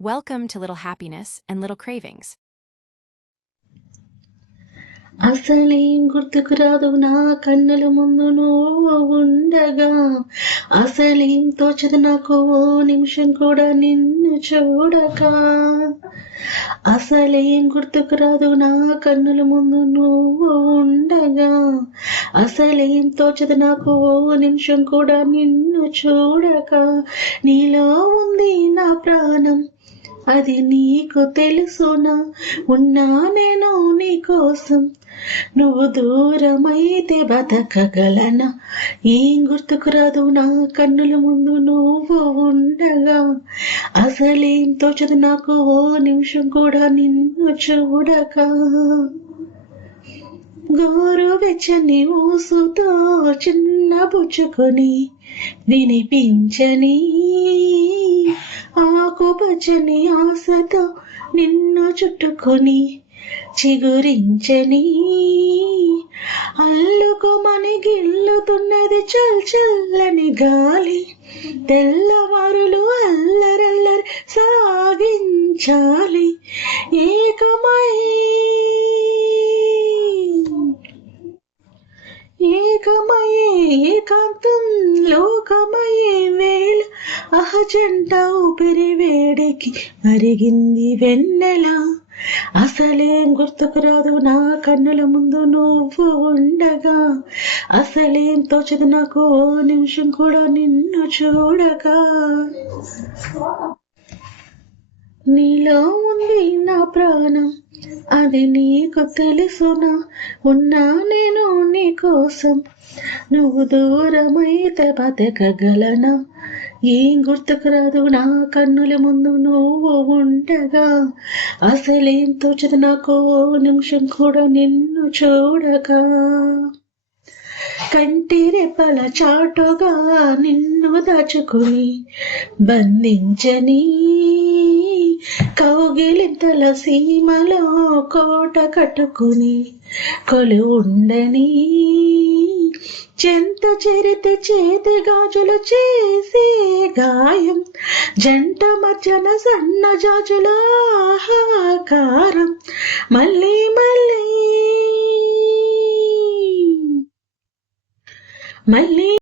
Welcome to Little Happiness and Little Cravings. అసలేం గుర్తుకు రాదు నా కన్నుల ముందు నువ్వు ఉండగా, అసలేం తోచదు నాకు ఓ నిమిషం కూడా నిన్ను చూడక. అసలేం గుర్తుకు రాదు నా కన్నుల ముందు నువ్వు ఉండగా, అసలేం తోచదు నాకు ఓ నిమిషం కూడా నిన్ను చూడక. నీలో ఉంది నా ప్రాణం, అది నీకు తెలుసునా? ఉన్నా నేను నీ కోసం, నువ్వు దూరమైతే బతకగలనా? ఏం గుర్తుకు రాదు నా కన్నుల ముందు నువ్వు ఉండగా, అసలేం తోచదు నాకు ఓ నిమిషం కూడా నిన్ను చూడక. గోరువెచ్చని ఊసుతో చిన్న బుచ్చుకొని వినిపించని, ఆకుపచ్చని ఆశతో నిన్ను చుట్టుకొని చిగురించని, అల్లుకోమని గిల్లుతున్నది చల్ చల్లని గాలి. తెల్లవారులు అల్లరల్లరి సాగించాలి, ఏకమయే ఏకాంతం లోకమయే వేళ, అహజంట ఊపిరి వేడికి మరిగింది వెన్నెల. అసలేం గుర్తుకు రాదు నా కన్నుల ముందు నువ్వు ఉండగా, అసలేం తోచదు నాకు ఓ నిమిషం కూడా నిన్ను చూడక. నీలో ఉంది నా ప్రాణం, అది నీకు తెలుసునా? ఉన్నా నేను నీ కోసం, నువ్వు దూరమైతే బతకగలనా? ఏం గుర్తుకు రాదు నా కన్నుల ముందు నువ్వు ఉండగా, అసలేం తోచదు నాకు ఓ నిమిషం కూడా నిన్ను చూడక. కంటి రెప్పల చాటుగా నిన్ను దాచుకుని బంధించని, కౌగిలింతల సీమలో కోట కట్టుకుని కొలు ఉండని, చెంత చెరితే చేతి గాజులు చేసే గాయం, జంట మధ్యన సన్న జాజుల ఆహాకారం. మళ్ళీ మళ్ళీ